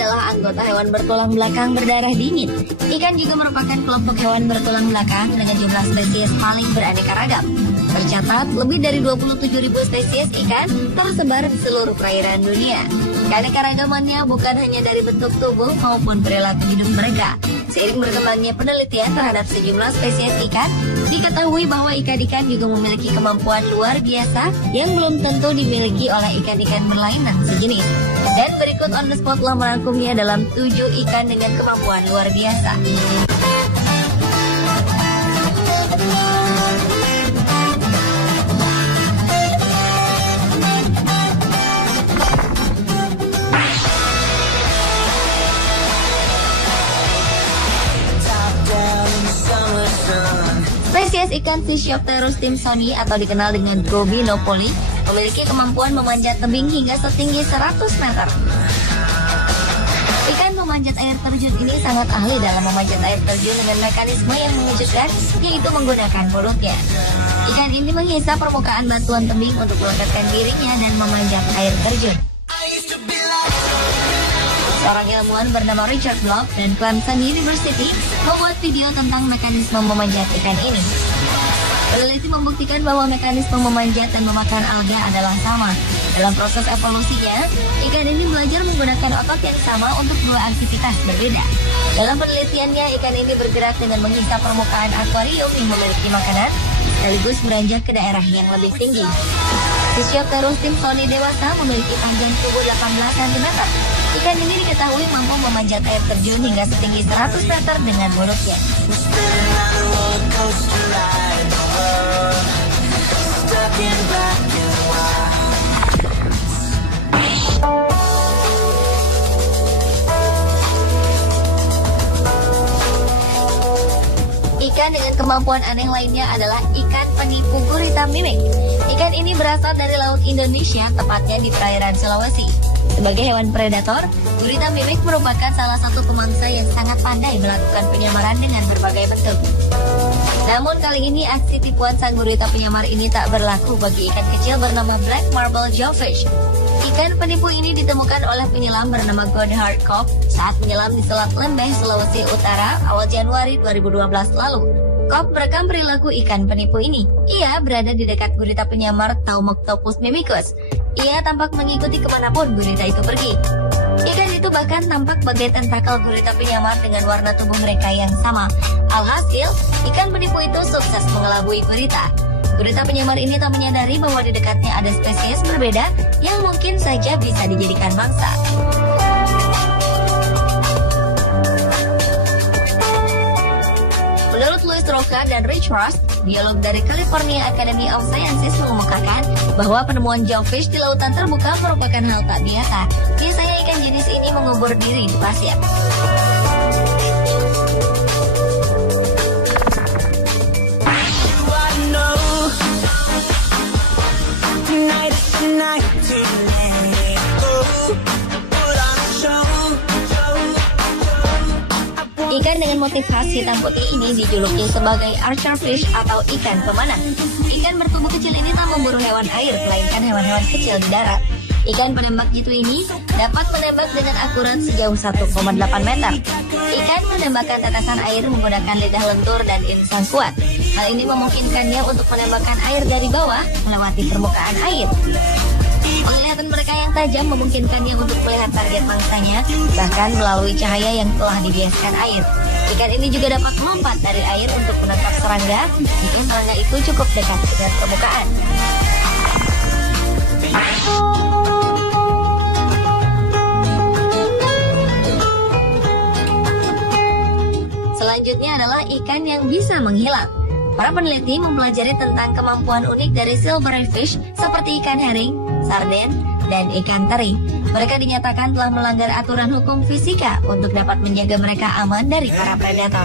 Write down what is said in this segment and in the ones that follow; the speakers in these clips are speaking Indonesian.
adalah anggota hewan bertulang belakang berdarah dingin. Ikan juga merupakan kelompok hewan bertulang belakang dengan jumlah spesies paling beraneka ragam. Tercatat lebih dari 27.000 spesies ikan tersebar di seluruh perairan dunia. Keanekaragamannya bukan hanya dari bentuk tubuh maupun perilaku hidup mereka. Seiring berkembangnya penelitian terhadap sejumlah spesies ikan, diketahui bahwa ikan-ikan juga memiliki kemampuan luar biasa yang belum tentu dimiliki oleh ikan-ikan berlainan sejenis. Dan berikut On The Spot telah merangkumnya dalam 7 ikan dengan kemampuan luar biasa. Spesies ikan Physiopterus stimsoni atau dikenal dengan Gobinopoli memiliki kemampuan memanjat tebing hingga setinggi 100 meter. Ikan pemanjat air terjun ini sangat ahli dalam memanjat air terjun dengan mekanisme yang mengejutkan, yaitu menggunakan mulutnya. Ikan ini menghisap permukaan batuan tebing untuk melekatkan dirinya dan memanjat air terjun. Seorang ilmuwan bernama Richard Bloch dan Clemson University membuat video tentang mekanisme memanjat ikan ini. Peneliti membuktikan bahwa mekanisme memanjat dan memakan alga adalah sama. Dalam proses evolusinya, ikan ini belajar menggunakan otot yang sama untuk dua aktivitas berbeda. Dalam penelitiannya, ikan ini bergerak dengan menghisap permukaan akuarium yang memiliki makanan, sekaligus beranjak ke daerah yang lebih tinggi. Physiopterus stimsoni dewasa memiliki panjang tubuh 18 cm. Ikan ini diketahui mampu memanjat air terjun hingga setinggi 100 meter dengan mulutnya. Ikan dengan kemampuan aneh lainnya adalah ikan penipu gurita mimik. Ikan ini berasal dari Laut Indonesia, tepatnya di perairan Sulawesi. Sebagai hewan predator, gurita mimik merupakan salah satu pemangsa yang sangat pandai melakukan penyamaran dengan berbagai bentuk. Namun kali ini aksi tipuan sang gurita penyamar ini tak berlaku bagi ikan kecil bernama Black Marble Jawfish. Ikan penipu ini ditemukan oleh penyelam bernama Godhard Kopp saat menyelam di Selat Lembeh, Sulawesi Utara awal Januari 2012 lalu. Kopp merekam perilaku ikan penipu ini. Ia berada di dekat gurita penyamar Thaumoctopus mimicus. Ia tampak mengikuti kemanapun gurita itu pergi. Ikan itu bahkan tampak bagai tentakel gurita penyamar dengan warna tubuh mereka yang sama. Alhasil, ikan penipu itu sukses mengelabui gurita. Gurita penyamar ini tak menyadari bahwa di dekatnya ada spesies berbeda yang mungkin saja bisa dijadikan mangsa. Menurut Louis Roca dan Rich Rust, biolog dari California Academy of Sciences mengemukakan bahwa penemuan jawfish di lautan terbuka merupakan hal tak biasa. Biasanya ikan jenis ini mengubur diri di pasir. Ikan dengan motif khas hitam putih ini dijuluki sebagai archer fish atau ikan pemanah. Ikan bertubuh kecil ini tak memburu hewan air, melainkan hewan-hewan kecil di darat. Ikan penembak jitu ini dapat menembak dengan akurat sejauh 1,8 meter. Ikan menembakkan tetesan air menggunakan lidah lentur dan insang kuat. Hal ini memungkinkannya untuk menembakkan air dari bawah melewati permukaan air. Penglihatan mereka yang tajam memungkinkannya untuk melihat target mangsanya, bahkan melalui cahaya yang telah dibiaskan air. Ikan ini juga dapat melompat dari air untuk menangkap serangga, jika serangga itu cukup dekat dengan permukaan. Selanjutnya adalah ikan yang bisa menghilang. Para peneliti mempelajari tentang kemampuan unik dari silvery fish seperti ikan herring, sarden, dan ikan teri. Mereka dinyatakan telah melanggar aturan hukum fisika untuk dapat menjaga mereka aman dari para predator.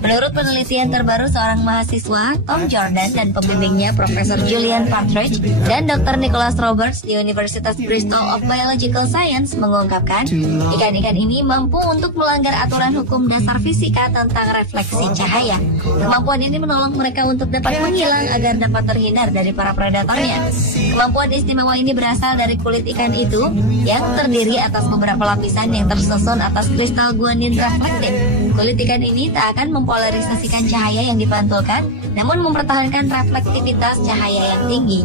Menurut penelitian terbaru seorang mahasiswa, Tom Jordan, dan pembimbingnya Profesor Julian Partridge dan Dr. Nicholas Roberts di Universitas Bristol of Biological Science mengungkapkan, ikan-ikan ini mampu untuk melanggar aturan hukum dasar fisika tentang refleksi cahaya. Kemampuan ini menolong mereka untuk dapat menghilang agar dapat terhindar dari para predatornya. Kemampuan istimewa ini berasal dari kulit ikan itu yang terdiri atas beberapa lapisan yang tersusun atas kristal guanin reflektif. Kulit ikan ini tak akan mempolarisasikan cahaya yang dipantulkan, namun mempertahankan reflektivitas cahaya yang tinggi.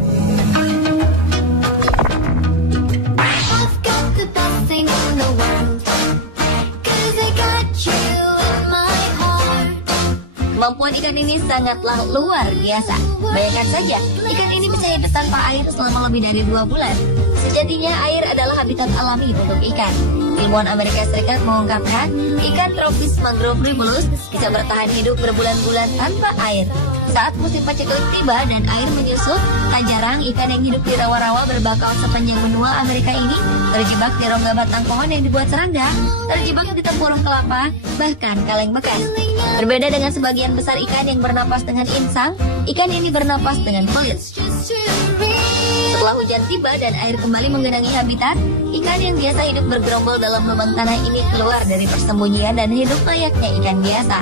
Kemampuan ikan ini sangatlah luar biasa. Bayangkan saja, ikan ini bisa hidup tanpa air selama lebih dari 2 bulan. Sejatinya air adalah habitat alami untuk ikan. Ilmuwan Amerika Serikat mengungkapkan, ikan tropis mangrove ribulus bisa bertahan hidup berbulan-bulan tanpa air. Saat musim paceklik tiba dan air menyusut, tak jarang ikan yang hidup di rawa-rawa berbakau sepanjang benua Amerika ini terjebak di rongga batang pohon yang dibuat serangga, terjebak di tempurung kelapa, bahkan kaleng bekas. Berbeda dengan sebagian besar ikan yang bernapas dengan insang, ikan ini bernapas dengan pelit. Setelah hujan tiba dan air kembali menggenangi habitat, ikan yang biasa hidup bergerombol dalam lubang tanah ini keluar dari persembunyian dan hidup layaknya ikan biasa.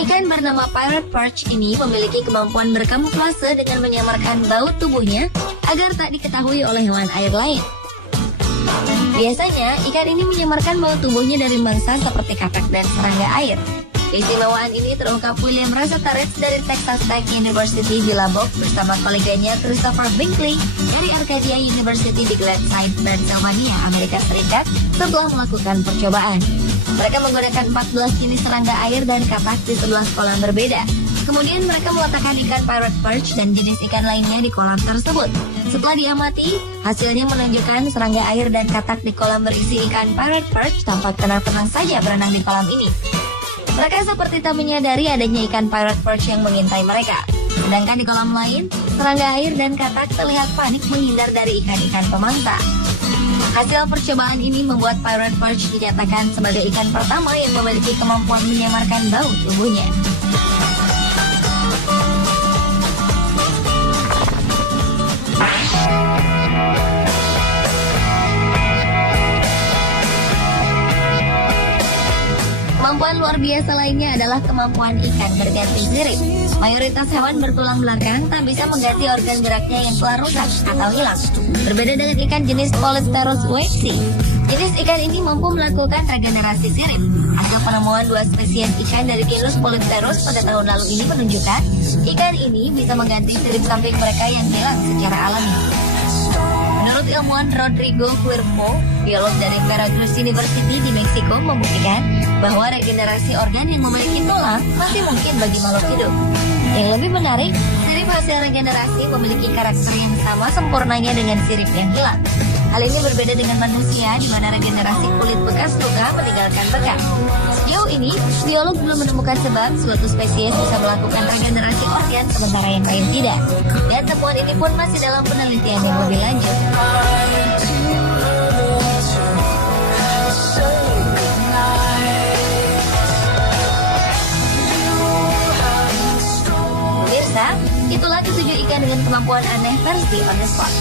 Ikan bernama pirate perch ini memiliki kemampuan berkamuflase dengan menyamarkan bau tubuhnya agar tak diketahui oleh hewan air lain. Biasanya, ikan ini menyamarkan bau tubuhnya dari mangsa seperti katak dan serangga air. Keistimewaan ini terungkap William Rosatarets dari Texas Tech University di Lubbock bersama koleganya Christopher Binkley dari Arcadia University di Glenside, Pennsylvania, Amerika Serikat setelah melakukan percobaan. Mereka menggunakan 14 jenis serangga air dan katak di 11 kolam berbeda. Kemudian mereka meletakkan ikan pirate perch dan jenis ikan lainnya di kolam tersebut. Setelah diamati, hasilnya menunjukkan serangga air dan katak di kolam berisi ikan pirate perch tampak tenang-tenang saja berenang di kolam ini. Mereka seperti tak menyadari adanya ikan pirate perch yang mengintai mereka. Sedangkan di kolam lain, serangga air dan katak terlihat panik menghindar dari ikan-ikan pemangsa. Hasil percobaan ini membuat pirate perch dinyatakan sebagai ikan pertama yang memiliki kemampuan menyamarkan bau tubuhnya. Kemampuan luar biasa lainnya adalah kemampuan ikan berganti sirip. Mayoritas hewan bertulang belakang tak bisa mengganti organ geraknya yang telah rusak atau hilang. Berbeda dengan ikan jenis Polypterus wavesy, jenis ikan ini mampu melakukan regenerasi sirip. Hasil penemuan 2 spesies ikan dari genus Polypterus pada tahun lalu ini menunjukkan ikan ini bisa mengganti sirip samping mereka yang hilang secara alami. Menurut ilmuwan Rodrigo Cuervo, biolog dari Veracruz University di Meksiko, membuktikan bahwa regenerasi organ yang memiliki tulang masih mungkin bagi makhluk hidup. Yang lebih menarik, sirip hasil regenerasi memiliki karakter yang sama sempurnanya dengan sirip yang hilang. Hal ini berbeda dengan manusia, di mana regenerasi kulit bekas luka meninggalkan bekas. Sejauh ini, biolog belum menemukan sebab suatu spesies bisa melakukan regenerasi organ sementara yang lain tidak. Dan temuan ini pun masih dalam penelitian yang lebih lanjut. Pemirsa, itulah 7 ikan dengan kemampuan aneh versi On The Spot.